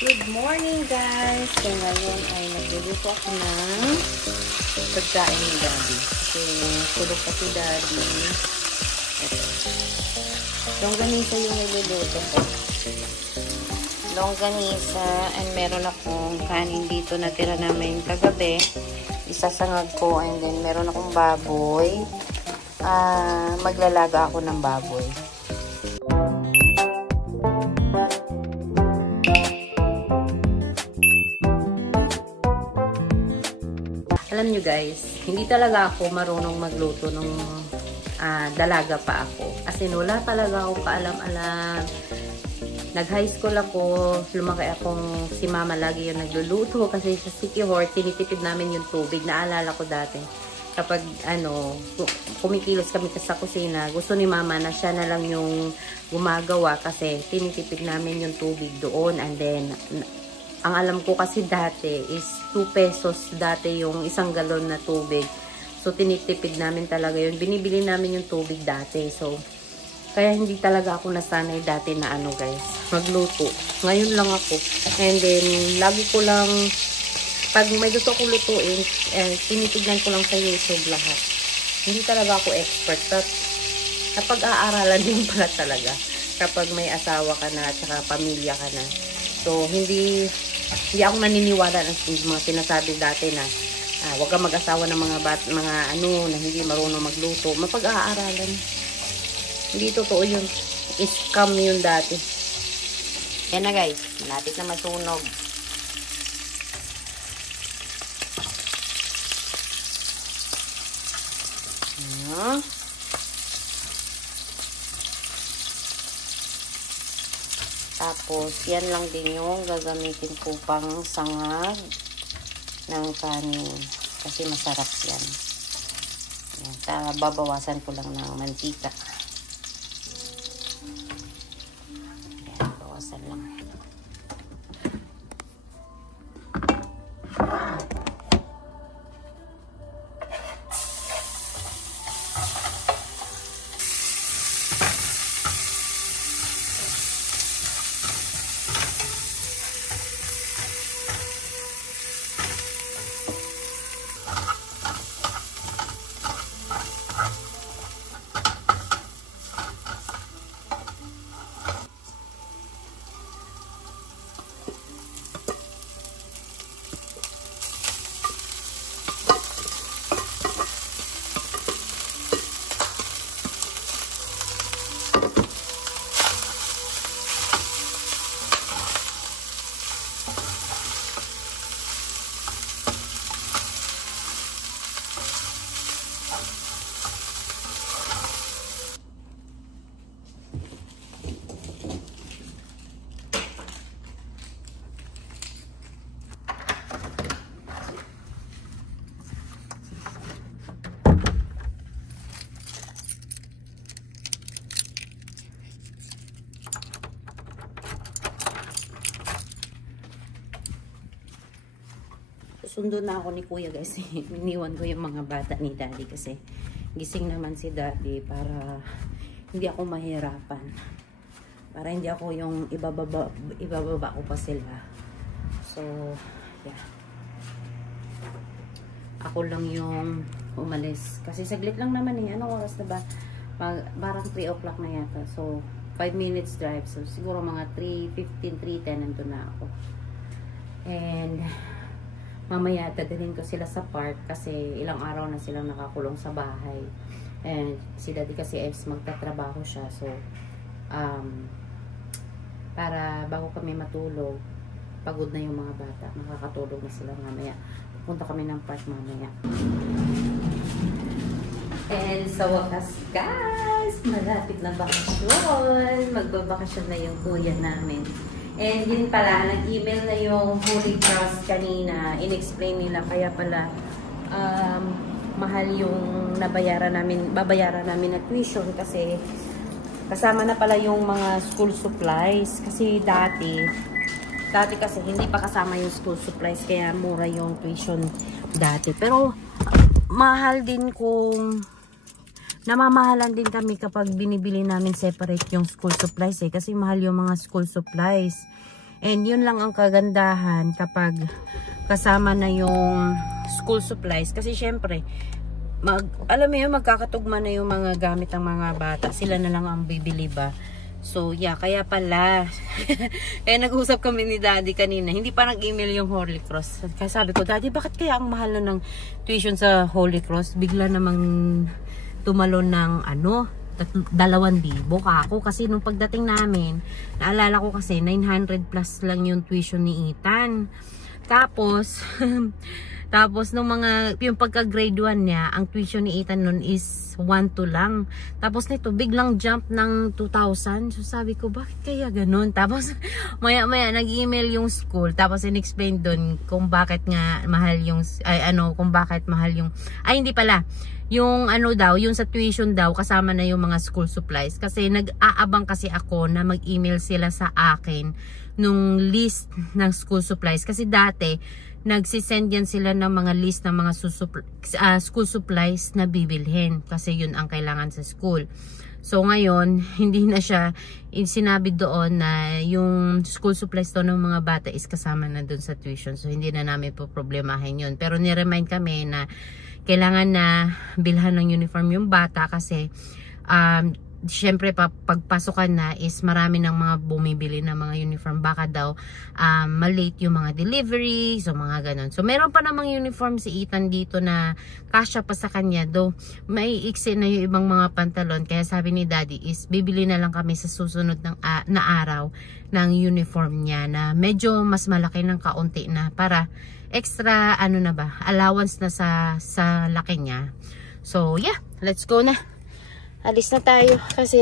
Good morning guys! So ngayon ay nagluluto ako ng pagkain ni Daddy. Kasi tulog pa si Daddy. Ito. Longganisa yung niluluto ko. Longganisa. And meron akong kanin dito na tira namin kagabi. Isasangag ko. And then meron akong baboy. Maglalaga ako ng baboy. Alam nyo guys, hindi talaga ako marunong magluto nung dalaga pa ako. As in, wala talaga ako kaalam-alam. Nag-high school ako, lumaki akong si mama lagi yung nagluluto kasi sa City Hall, tinitipid namin yung tubig. Naalala ko dati, kapag kumikilos kami sa kusina, gusto ni mama na siya na lang yung gumagawa kasi tinitipid namin yung tubig doon. And then, ang alam ko kasi dati is 2 pesos dati yung 1 galon na tubig. So, tinitipid namin talaga yun. Binibili namin yung tubig dati. So, kaya hindi talaga ako nasanay dati na guys, magluto. Ngayon lang ako. And then, lagi ko lang, pag may gusto ko lutuin, tinitignan ko lang sa YouTube lahat. Hindi talaga ako expert. But, napag-aaralan din pala talaga kapag may asawa ka na at saka pamilya ka na. So, hindi ako naniniwala ng mga sinasabi dati na wag kang mag-asawa ng mga na hindi marunong magluto. Mapag-aaralan. Hindi totoo yun. Scam yun dati. Yan na guys. Malapit na masunog. Tapos, yan lang din yung gagamitin ko pang sangag ng kanin. Kasi masarap yan. Yan. Babawasan ko lang ng mantika. Yan, bawasan lang. Sundo na ako ni Kuya guys. Iniwan ko yung mga bata ni Daddy kasi gising naman si Daddy para hindi ako mahirapan. Para hindi ako yung ibababa ko pa sila. So, yeah. Ako lang yung umalis. Kasi saglit lang naman eh. Anong oras na ba? Parang 3 o'clock na yata. So, 5 minutes drive. So, siguro mga 3:15, 3:10 nandun na ako. And mamaya dadalhin ko sila sa park kasi ilang araw na silang nakakulong sa bahay. And si Daddy kasi magtatrabaho siya. So, para bago kami matulog, pagod na yung mga bata. Makakatulog na sila mamaya. Pupunta kami ng park mamaya. And sa wakas guys, malapit na bakasyon. Magbabakasyon na yung kuya namin. And yun pala, nag-email na yung Holy Cross kanina. In-explain nila. Kaya pala, mahal yung babayaran namin na tuition kasi kasama na pala yung mga school supplies. Kasi dati kasi hindi pa kasama yung school supplies. Kaya mura yung tuition dati. Pero, mahal din kung namamahalan din kami kapag binibili namin separate yung school supplies kasi mahal yung mga school supplies. And yun lang ang kagandahan kapag kasama na yung school supplies. Kasi syempre, alam mo yun, magkakatugma na yung mga gamit ng mga bata. Sila na lang ang bibili ba. So, yeah, kaya pala. Nag-usap kami ni Daddy kanina. Hindi pa nag-email yung Holy Cross. Kaya sabi ko, Daddy, bakit kaya ang mahal na ng tuition sa Holy Cross? Bigla namang tumalon ng 2,000 ka ako. Kasi nung pagdating namin, naalala ko kasi 900 plus lang yung tuition ni Ethan. Tapos, nung yung pagka grade 1 niya, ang tuition ni Ethan nun is 1,2 lang. Tapos nito, biglang jump ng 2,000. So sabi ko, bakit kaya ganun? Tapos, maya-maya, nag-email yung school. Tapos, in-explain dun kung bakit nga mahal yung, kung bakit mahal yung, hindi pala. Yung daw, yung sa tuition daw, kasama na yung mga school supplies. Kasi nag-aabang kasi ako na mag-email sila sa akin nung list ng school supplies. Kasi dati, nagsisend yan sila ng mga list ng mga school supplies na bibilhin. Kasi yun ang kailangan sa school. So ngayon, hindi na siya sinabi doon na yung school supplies to ng mga bata is kasama na doon sa tuition. So hindi na namin po problemahin yun. Pero niremind kami na kailangan na bilhan ng uniform yung bata kasi syempre pagpasukan na is marami ng mga bumibili ng mga uniform, baka daw malate yung mga delivery, so mga ganon. So meron pa namang uniform si Ethan dito na kasya pa sa kanya, though may iksi na yung ibang mga pantalon. Kaya sabi ni Daddy is bibili na lang kami sa susunod na araw ng uniform niya na medyo mas malaki ng kaunti na para extra allowance na sa laki niya. So yeah, let's go na. Alis na tayo kasi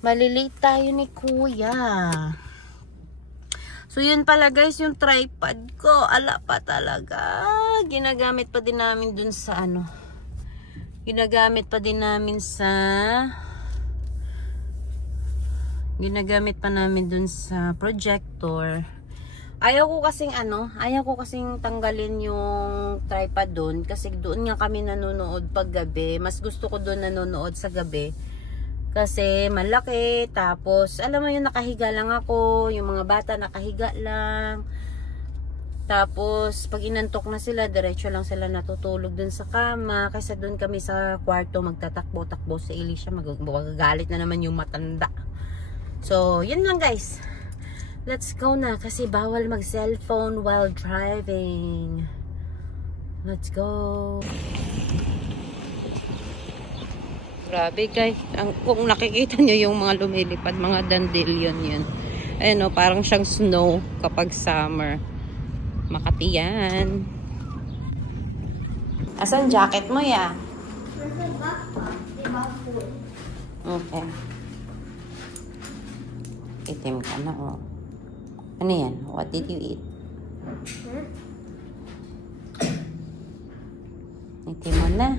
malilate tayo ni Kuya. So yun pala guys, yung tripod ko, ala pa talaga. Ginagamit pa din namin dun sa Ginagamit pa namin dun sa projector. Ayaw ko kasing tanggalin yung tripod doon kasi doon nga kami nanonood pag gabi. Mas gusto ko doon nanonood sa gabi kasi malaki, tapos alam mo yun, nakahiga lang ako, yung mga bata nakahiga lang. Tapos pag inantok na sila, diretso lang sila natutulog doon sa kama, kasi doon kami sa kwarto magtatakbo-takbo si Elisha, magagalit na naman yung matanda. So yun lang guys. Let's go na kasi bawal mag-cellphone while driving. Let's go. Grabe guys. Kung nakikita nyo yung mga lumilipad, mga dandelion yun. Ayun o, parang siyang snow kapag summer. Makati yan. Asan jacket mo ya? Okay. Itim ka na o. Ano yan? What did you eat? Itim mo na.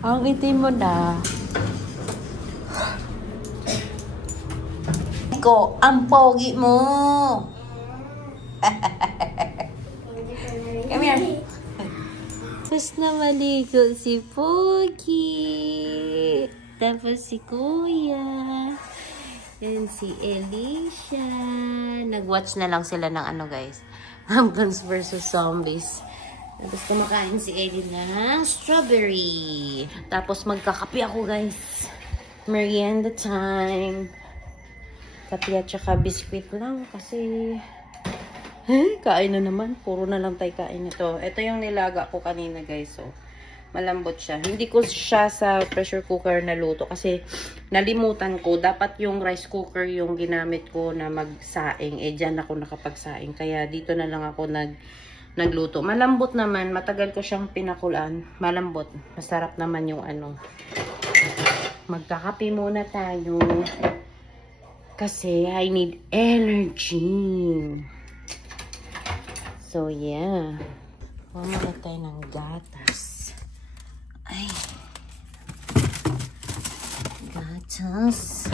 Ang itim mo na. Ko, ang pogi mo. Come here. Tapos na maligo si Pogi. Tapos si Kuya. And si Elisha. Nag-watch na lang sila ng guys. Plants vs. Zombies. Tapos kumakain si Ellie ng strawberry. Tapos magkakape ako guys. Merienda time. Kape at saka biscuit lang kasi kain na naman. Puro na lang tayo kain ito. Ito yung nilaga ko kanina guys. So, malambot siya. Hindi ko siya sa pressure cooker na luto kasi nalimutan ko. Dapat yung rice cooker yung ginamit ko na magsaing. Dyan ako nakapagsaing. Kaya dito na lang ako nagluto. Malambot naman. Matagal ko siyang pinakulaan. Malambot. Masarap naman yung Magkakape muna tayo. Kasi I need energy. So yeah. Mamala tayo ng gatas. Ay. Gatas.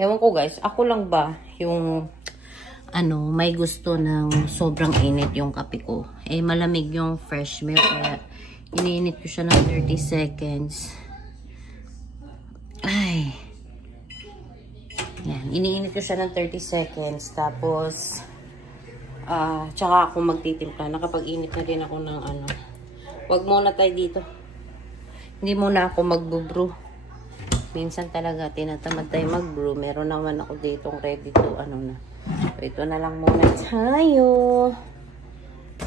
Ewan ko guys, ako lang ba yung may gusto ng sobrang init yung kape ko. Eh, malamig yung fresh milk. Kaya, iniinit ko siya ng 30 seconds. Ay. Yan, iniinit ko siya ng 30 seconds. Tapos, tsaka ako magtitimpla. Nakapag-init na din ako ng Wag muna tayo dito. Hindi muna ako mag-brew. Minsan talaga tinatamad tayo mag-brew. Meron naman ako ditong ready to na. So, ito na lang muna tayo.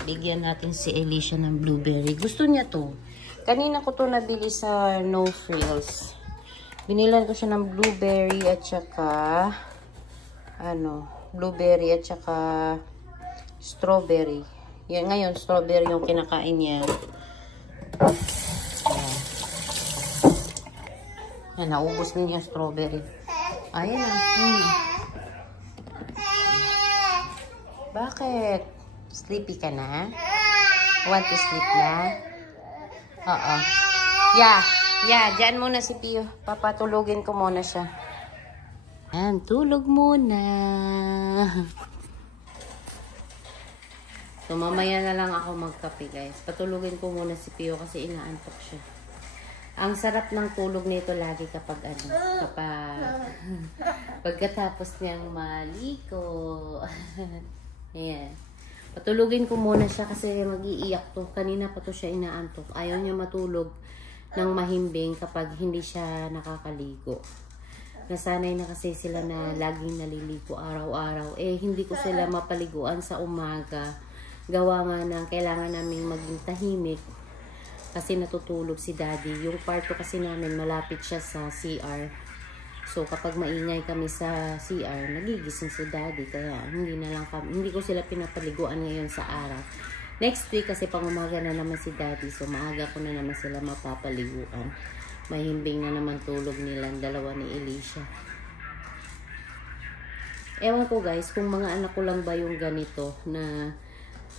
Bigyan natin si Alicia ng blueberry. Gusto niya to. Kanina ko to nabili sa No Frills. Binilan ko siya ng blueberry at saka blueberry at saka strawberry. Yan, ngayon strawberry yung kinakain niya. Yan, naubos din yung strawberry. Ayan na. Bakit? Sleepy ka na? Want to sleep na? Oo. Yeah, dyan muna si Pio. Papatulogin ko muna siya. Yan, tulog muna. So, mamaya na lang ako magkape, guys. Patulogin ko muna si Pio kasi inaantok siya. Ang sarap ng tulog nito lagi kapag pagkatapos niyang maligo. Ayan. Patulugin ko muna siya kasi mag-iiyak to. Kanina pa to siya inaantok. Ayaw niya matulog ng mahimbing kapag hindi siya nakakaligo. Nasanay na kasi sila na laging naliligo araw-araw. Eh, hindi ko sila mapaliguan sa umaga. Gawa nga ng kailangan naming maging tahimik. Kasi natutulog si daddy. Yung kwarto kasi namin malapit siya sa CR. So kapag maingay kami sa CR, nagigising si daddy. Kaya hindi ko sila pinapaliguan ngayon sa araw. Next week kasi pangumaga na naman si daddy. So maaga ko na naman sila mapapaliguan. Mahimbing na naman tulog nilang dalawa ni Alicia. Ewan ko guys, kung mga anak ko lang ba yung ganito na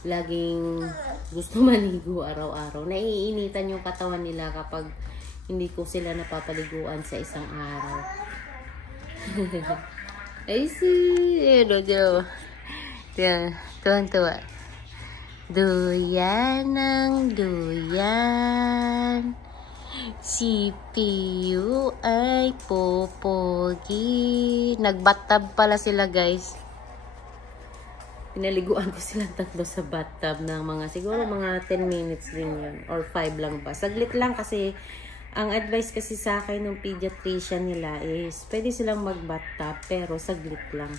laging gusto maligo araw-araw. Naiinitan yung katawan nila kapag hindi ko sila napapaliguan sa isang araw. I see. Tuwan-tuwa. Duyan ng duyan. Si Pio ay popogi. Nagbathtub pala sila guys. Pinaliguan ko silang tatlo sa bathtub ng siguro mga 10 minutes din yun. Or 5 lang ba. Saglit lang kasi, ang advice kasi sa akin ng pediatrician nila is, pwede silang mag-bathtub pero saglit lang.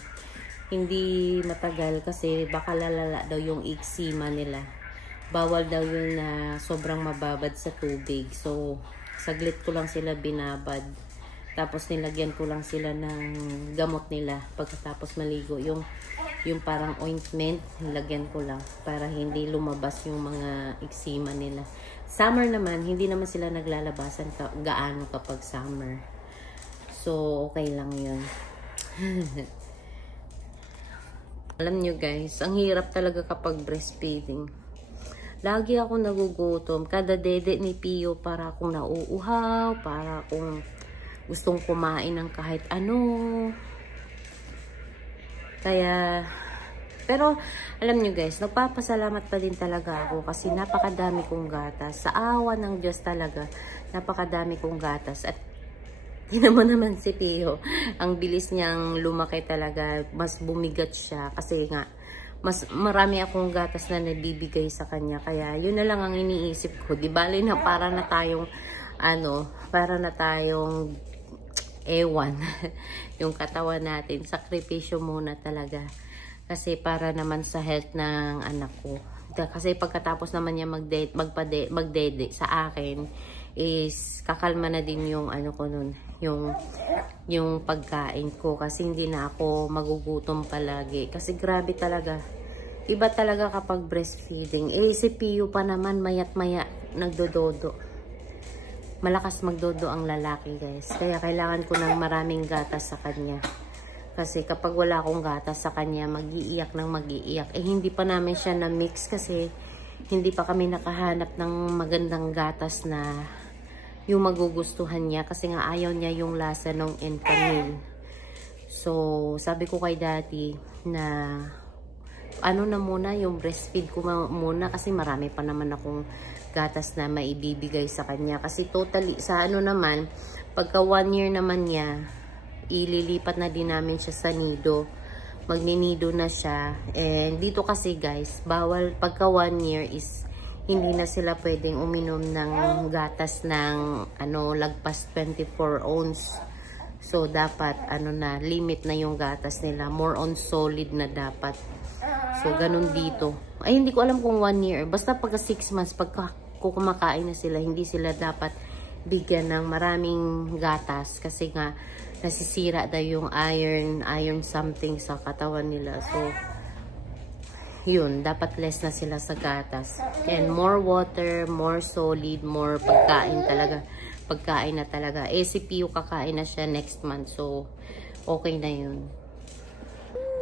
Hindi matagal kasi baka lalala daw yung eczema nila. Bawal daw yun na sobrang mababad sa tubig. So, saglit ko lang sila binabad. Tapos nilagyan ko lang sila ng gamot nila pagkatapos maligo. Yung parang ointment, nilagyan ko lang para hindi lumabas yung mga eczema nila. Summer naman, hindi naman sila naglalabasan gaano kapag summer. So, okay lang yun. Alam nyo guys, ang hirap talaga kapag breastfeeding. Lagi ako nagugutom. Kada dede ni Pio para akong nauuhaw, para akong gustong kumain ng kahit ano. Kaya, pero alam nyo guys, nagpapasalamat pa din talaga ako kasi napakadami kong gatas. Sa awa ng Diyos talaga, napakadami kong gatas. At tinamo naman si Pio, ang bilis niyang lumaki talaga, mas bumigat siya kasi nga, mas marami akong gatas na nabibigay sa kanya. Kaya yun na lang ang iniisip ko. Di bali na para na tayong ewan yung katawan natin, sakripisyo muna talaga kasi para naman sa health ng anak ko. Kasi pagkatapos naman niya magdede sa akin is kakalma na din yung ko nun, yung pagkain ko kasi hindi na ako magugutom palagi kasi grabe talaga, iba talaga kapag breastfeeding. Si Pio pa naman mayat maya nagdododo. Malakas magdodo ang lalaki guys. Kaya kailangan ko ng maraming gatas sa kanya. Kasi kapag wala akong gatas sa kanya, mag-iiyak ng mag-iiyak. Hindi pa namin siya na-mix kasi hindi pa kami nakahanap ng magandang gatas na yung magugustuhan niya. Kasi nga ayaw niya yung lasa ng Enfamil. So, sabi ko kay daddy na ano na muna, yung breastfeed ko muna kasi marami pa naman akong gatas na maibibigay sa kanya. Kasi totally, sa ano naman, pagka 1 year naman niya, ililipat na din namin siya sa nido. Magninido na siya. And dito kasi guys, bawal pagka 1 year is hindi na sila pwedeng uminom ng gatas ng lagpas 24 ounce. So dapat na limit na yung gatas nila. More on solid na dapat. So ganun dito. Ay hindi ko alam kung 1 year. Basta pagka 6 months, pagka kumakain na sila, hindi sila dapat bigyan ng maraming gatas kasi nga nasisira daw yung iron something sa katawan nila. So yun, dapat less na sila sa gatas. And more water, more solid, more pagkain talaga. Pagkain na talaga. Si Pio kakain na siya next month. So, okay na yun.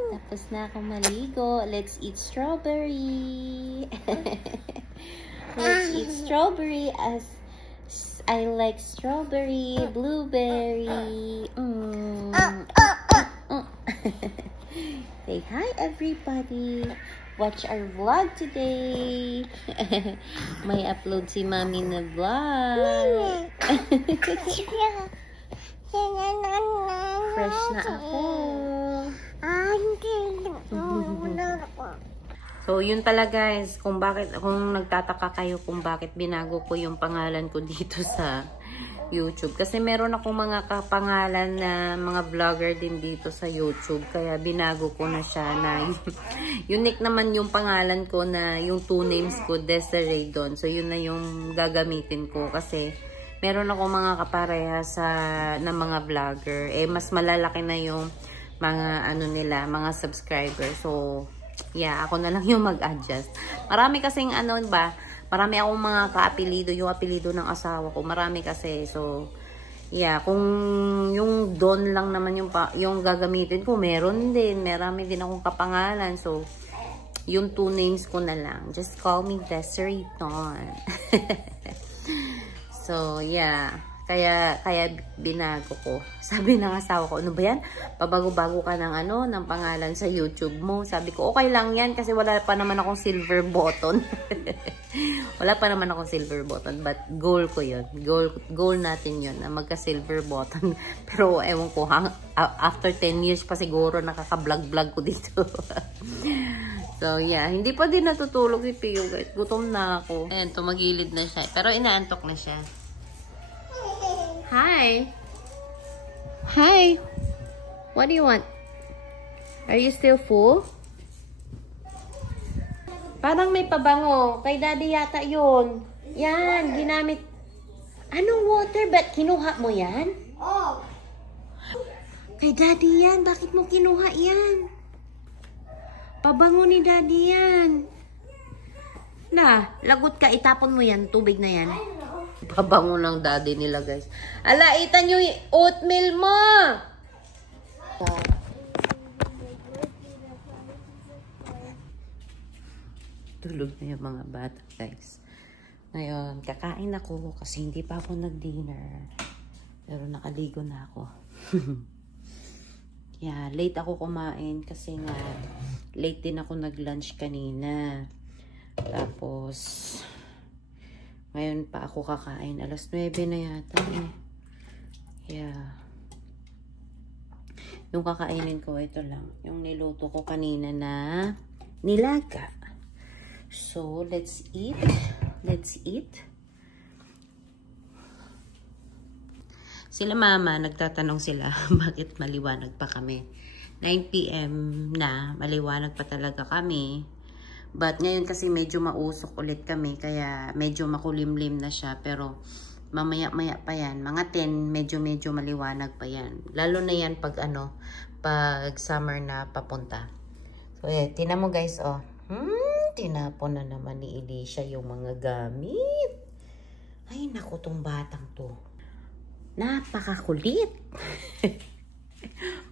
Tapos na ako maligo. Let's eat strawberry. Let's eat strawberry as I like strawberry, blueberry. Say hi everybody. Watch our vlog today. May upload si Mami na vlog. Fresh na ako. So, yun talaga guys, kung nagtataka kayo kung bakit binago ko yung pangalan ko dito sa YouTube. Kasi meron akong mga kapangalan na mga vlogger din dito sa YouTube. Kaya binago ko na siya na unique naman yung pangalan ko na yung 2 names ko, Desiree Dawn. So, yun na yung gagamitin ko. Kasi meron akong mga kapareha na mga vlogger. Mas malalaki na yung mga nila, mga subscribers. So, yeah, ako na lang yung mag-adjust. Marami kasing marami akong mga ka-apelido, yung apelido ng asawa ko. Marami kasi. So, yeah, kung yung Don lang naman yung gagamitin ko, meron din. Marami din akong kapangalan. So, yung 2 names ko na lang. Just call me Desiree Dawn. So, yeah. Kaya binago ko. Sabi ng asawa ko, ano ba yan? Pabago-bago ka ng pangalan sa YouTube mo. Sabi ko, okay lang yan kasi wala pa naman akong silver button. Wala pa naman akong silver button. But goal ko yun. Goal natin yun na magka-silver button. Pero ewan ko, after 10 years pa siguro nakaka-vlog-vlog ko dito. So, yeah. Hindi pa din natutulog si Pio, guys. Gutom na ako. Ayan, tumagilid na siya. Pero inaantok na siya. Hi. Hi. What do you want? Are you still full? Parang may pabango. Kay daddy yata yun. Yan, ginamit. Anong water? Ba't kinuha mo yan? Oh. Kay daddy yan. Bakit mo kinuha yan? Pabango ni daddy yan. Na, lagot ka. Itapon mo yan. Tubig na yan. Pabango ng daddy nila, guys. Ala, itan yung oatmeal mo! Tulog na yung mga bata, guys. Ngayon, kakain ako kasi hindi pa ako nag-dinner. Pero nakaligo na ako. Yeah, late ako kumain kasi nga late din ako nag-lunch kanina. Tapos ngayon pa ako kakain. Alas 9 na yata. Yeah. Yung kakainin ko, ito lang. Yung niluto ko kanina na nilaga. So, let's eat. Let's eat. Sila mama, nagtatanong sila, bakit maliwanag pa kami? 9 PM na, maliwanag pa talaga kami. But ngayon kasi medyo mausok ulit kami, kaya medyo makulimlim na siya. Pero mamaya-maya pa yan. Mga 10, medyo maliwanag pa yan. Lalo na yan pag pag summer na papunta. So, tinan mo guys, oh. Tinapon na naman ni Elisha yung mga gamit. Ay, naku, tong batang to. Napakakulit.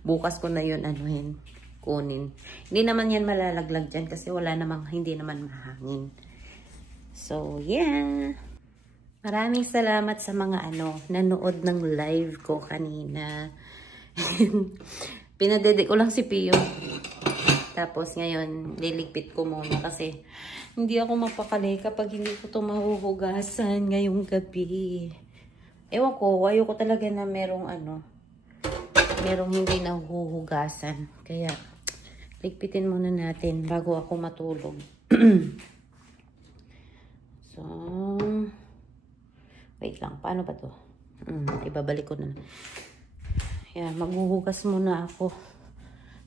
Bukas ko na yun, kunin. Hindi naman yan malalaglag dyan kasi hindi naman mahangin. So, yeah. Maraming salamat sa mga nanood ng live ko kanina. Pinadede ko lang si Pio. Tapos ngayon, liligpit ko muna kasi hindi ako mapakali kapag hindi ko ito mahuhugasan ngayong gabi. Ewan ko, ayoko talaga na merong hindi nahuhugasan. Kaya, ligpitin muna natin bago ako matulog. So, wait lang, paano ba to? Ibabalik ko na. Yan, maghuhugas muna ako.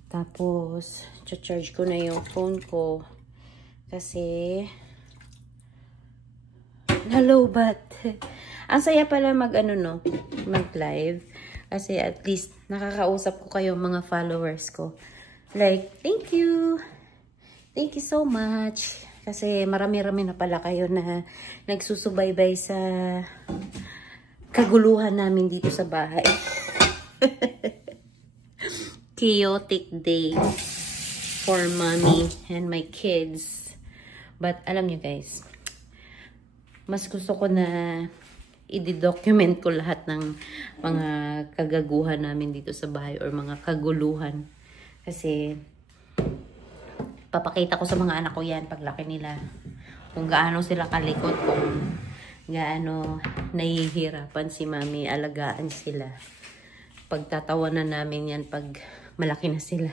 Tapos, charge ko na yung phone ko. Kasi, nalobat. Ang saya pala mag-live. Kasi at least, nakakausap ko kayo mga followers ko. Like, thank you. Thank you so much. Kasi marami-rami na pala kayo na nagsusubaybay sa kaguluhan namin dito sa bahay. Chaotic day for mommy and my kids. But alam nyo guys, mas gusto ko na i-document ko lahat ng mga kagaguhan namin dito sa bahay or mga kaguluhan. Kasi papakita ko sa mga anak ko yan paglaki nila. Kung gaano sila kalikot, kung gaano nahihirapan si mami, alagaan sila. Pagtatawanan namin yan pag malaki na sila.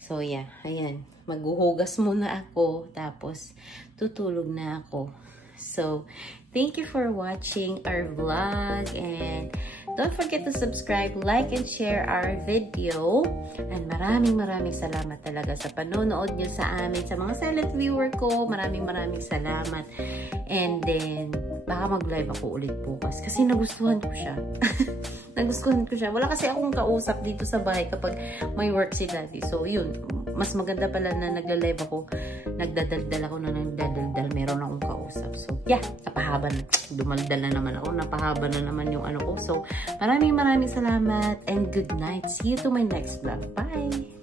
So yeah, ayan. Maghuhugas muna ako, tapos tutulog na ako. So, thank you for watching our vlog, and don't forget to subscribe, like, and share our video. And maraming salamat talaga sa panonood nyo sa amin, sa mga silent viewer ko. Maraming salamat. And then, baka mag-live ako ulit bukas kasi nagustuhan ko siya. Nagustuhan ko siya. Wala kasi akong kausap dito sa bahay kapag may work si daddy. So, yun. Mas maganda pala na nagla-live ako. Nagdadaldal ako na nagdadaldal. Meron akong kausap. So, yeah. Napahaba na. Dumaldal na naman ako. Napahaba na naman yung ano ko. So, maraming salamat and good night. See you to my next vlog. Bye!